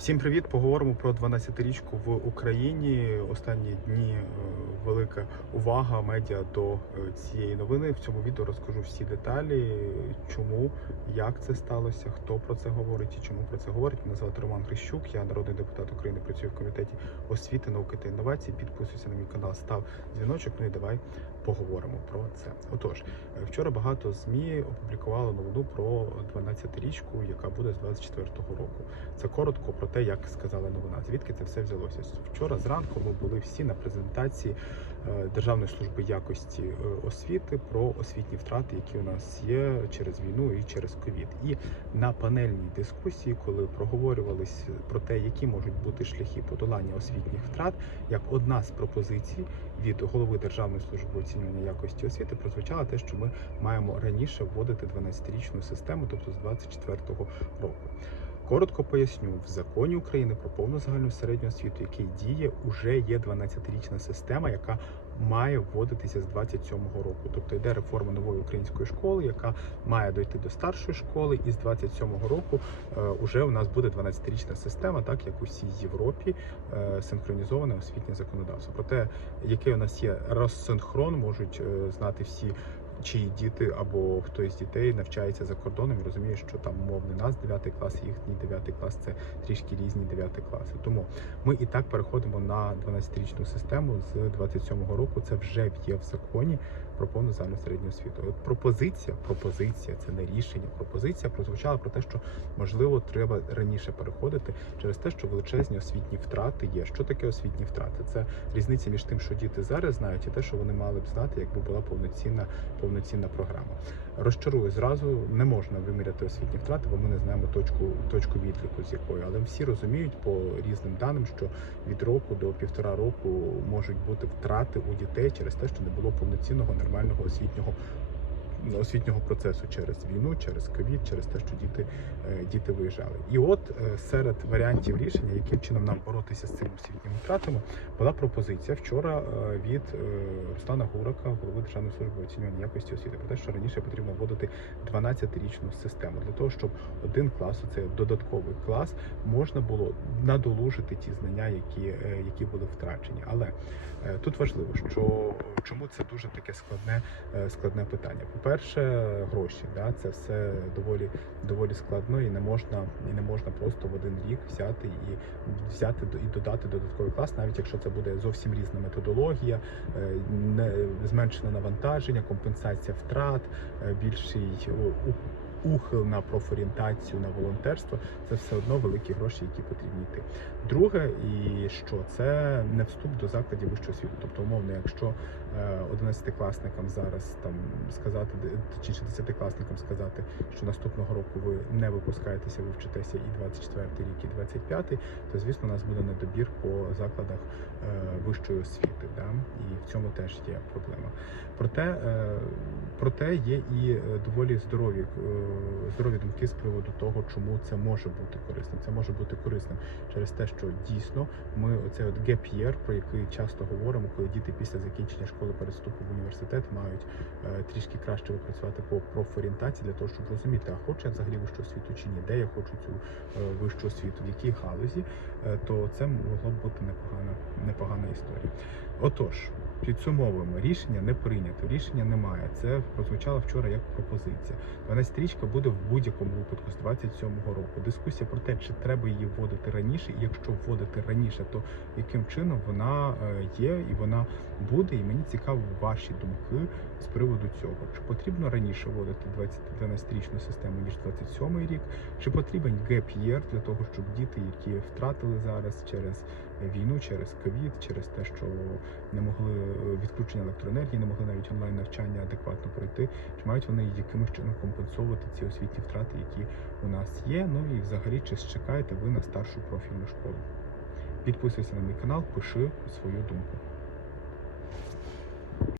Всім привіт! Поговоримо про 12-річку в Україні. Останні дні е, велика увага медіа до е, цієї новини. В цьому відео розкажу всі деталі, чому, як це сталося, хто про це говорить і чому про це говорить. Мене звати Роман Грищук, я народний депутат України, працюю в комітеті освіти, науки та інновацій. Підписуйся на мій канал, став дзвіночок. Ну і давай поговоримо про це. Отож, е, вчора багато змі опублікували новину про 12-річку, яка буде з 24-го року. Це коротко про те, як сказала новина. Звідки це все взялося? Вчора зранку ми були всі на презентації е, Державної служби якості е, освіти про освітні втрати, які у нас є через війну і через ковід. І на панельній дискусії, коли проговорювались про те, які можуть бути шляхи подолання освітніх втрат, як одна з пропозицій від голови Державної служби оцінювання якості освіти прозвучала те, що ми маємо раніше вводити 12-річну систему, тобто з 24-го року. Коротко поясню, в законі України про повну загальну середню освіту, який діє, уже є 12-річна система, яка має вводитися з 27-го року. Тобто йде реформа нової української школи, яка має дойти до старшої школи, і з 27-го року е, уже у нас буде 12-річна система, так як у всій Європі е, синхронізоване освітнє законодавство. Про те, який у нас є розсинхрон, можуть е, знати всі чиї діти або хтось з дітей навчається за кордоном і розуміє, що там умовний нас 9 клас, їхній 9 клас це трішки різні 9 класи. Тому ми і так переходимо на 12-річну систему з 27-го року. Це вже є в законі про повну загальну середню освіту. От пропозиція, пропозиція, це не рішення. Пропозиція прозвучала про те, що можливо треба раніше переходити через те, що величезні освітні втрати є. Що таке освітні втрати? Це різниця між тим, що діти зараз знають, і те, що вони мали б знати, якби була повноцінна повноцінна програма. Розчарую зразу, не можна виміряти освітні втрати, бо ми не знаємо точку точку відліку з якою, але всі розуміють по різним даним, що від року до півтора року можуть бути втрати у дітей через те, що не було повноцінного нормального освітнього. Освітнього процесу через війну, через ковід, через те, що діти е, діти виїжджали. І от е, серед варіантів рішення, яким чином нам боротися з цими освітніми втратами, була пропозиція вчора е, від Руслана Гурака, голови Державної служби оцінювання якості освіти, про те, що раніше потрібно вводити 12-річну систему для того, щоб один клас, це додатковий клас, можна було надолужити ті знання, які, які були втрачені. Але тут важливо, що чому це дуже таке складне, складне питання. По-перше, гроші, да, це все доволі доволі складно і не можна і не можна просто в один рік взяти і взяти і додати додатковий клас, навіть якщо це буде зовсім різна методологія, е, не зменшене навантаження, компенсація втрат, е, більший ухил на профорієнтацію на волонтерство. Це все одно великі гроші, які потрібні йти. Друге, і що це не вступ до закладів вищої освіти. Тобто, умовно, якщо е, 11-класникам зараз там сказати, чи 10-класникам сказати, що наступного року ви не випускаєтеся, ви вчитеся і 24 рік, і 25, то звісно у нас буде недобір по закладах е, вищої освіти. Да? І в цьому теж є проблема. Проте, е, проте є і е, доволі здорові, е, здорові думки з приводу того, чому це може бути корисним. Це може бути корисним через те, що дійсно ми оцей от year, про який часто говоримо, коли діти після закінчення школи перед переступу в університет мають е, трішки краще випрацювати по профорієнтації для того, щоб розуміти, а хочу я взагалі вищу освіту чи ні, де я хочу цю е, вищу освіту, в якій галузі, е, то це могло б бути непогана, непогана історія. Отож, підсумовуємо, рішення не прийнято, рішення немає. Це прозвучало вчора як пропозиція. 12-річка буде в будь-якому випадку з 27-го року. Дискусія про те, чи треба її вводити раніше, і якщо вводити раніше, то яким чином вона е, є і вона буде. І мені цікаво ваші думки з приводу цього. Чи потрібно раніше вводити 20 12-річну систему ніж 27-й рік? Чи потрібен year для того, щоб діти, які втратили зараз через війну, через ковід, через те, що не могли е, відключення електроенергії, не могли навіть онлайн навчання адекватно пройти, чи мають вони якимось чином компенсувати ці освітні втрати, які у нас є? Ну і взагалі, чи чекаєте ви на старшу профільну школу? Підписуйся на мій канал, пиши свою думку.